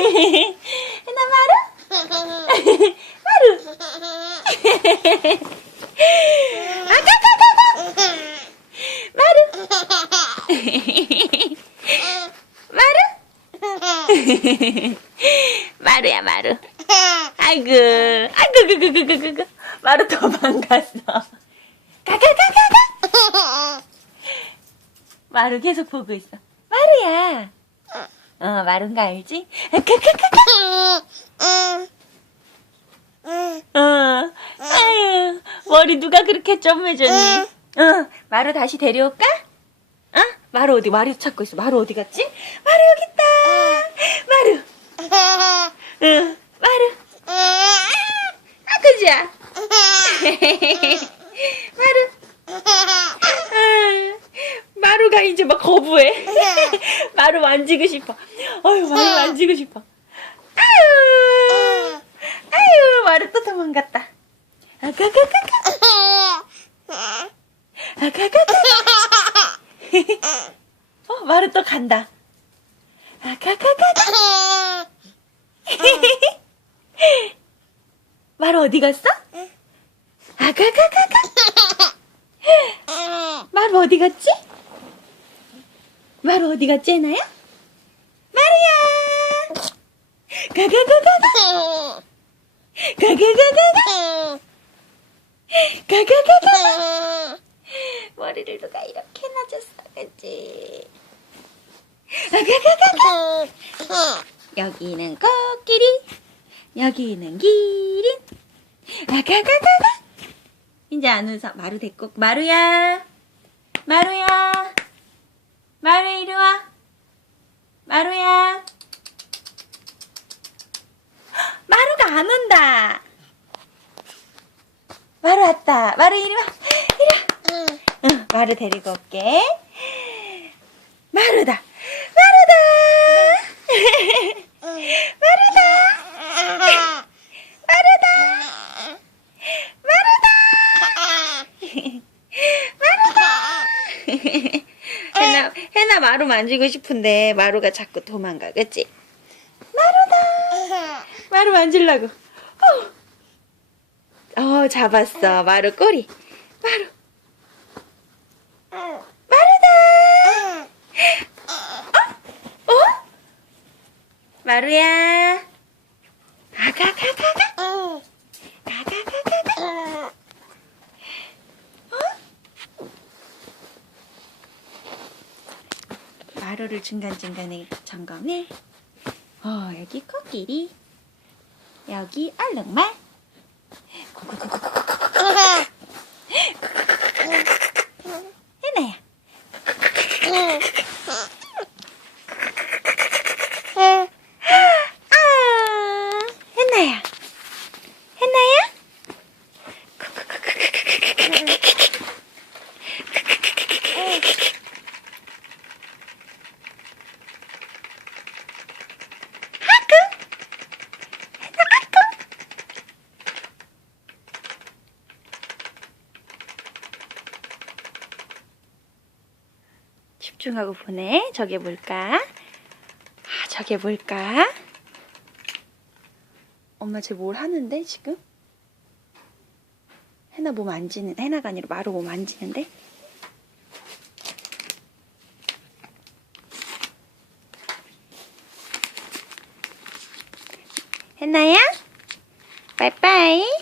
해나 마루? 마루. 아가가가가. 마루. 마루. 마루야 마루. 아이고, 아이고, 그, 그, 그, 그, 그, 그. 마루 도망갔어. 가가가가가. 마루 계속 보고 있어. 마루야. 어, 마루인가 알지? 가가가가. 어, 아유, 머리 누가 그렇게 점해줬니? 어, 마루 다시 데려올까? 어? 마루 어디? 마루 찾고 있어. 마루 어디 갔지? 마루 여기 있다. 마루. 응, 마루. 아, 그지야. 마루. 아, 마루가 이제 막 거부해. 마루 만지고 싶어. 어휴, 마루 만지고 싶어. 아유, 아유, 마루 또 도망갔다. 아가가가가. 아가가가. 어, 마루 또 간다. 아가가가가. 마루 어디 갔어? 아가가가가. 마루 어디 갔지? 마루 어디 갔지, 해나야? 마루야! 가가가가가! 가가가가가! 가가가가가! 머리를 누가 이렇게 낮았어, 그치? 아가가가가! 여기는 코끼리, 여기는 기린. 아가가가가! 이제 안 웃어. 마루 데리고, 마루야! 마루야! 마루 이리 와. 마루야. 마루가 안 온다. 마루 왔다. 마루 이리 와. 이리 와. 응, 마루 데리고 올게. 마루다. 마루다. 마루다. 마루다. 마루다. 해 나 해나 마루 만지고 싶은데 마루가 자꾸 도망가, 그치? 마루다. 마루 만질라고. 어, 어 잡았어. 마루 꼬리. 마루. 마루다. 어? 어? 마루야. 가가가가가. 가가가가가. 어? 마루를 중간중간에 점검해. 어, 여기 코끼리. 여기 얼룩말. 해나야. 아, 해나야. 해나야? 집중하고 보네. 저게 뭘까? 아, 저게 뭘까? 엄마 쟤 뭘 하는데 지금? 해나 몸 만지는 해나가 아니라 마루 몸 만지는데? 해나야? 빠이빠이.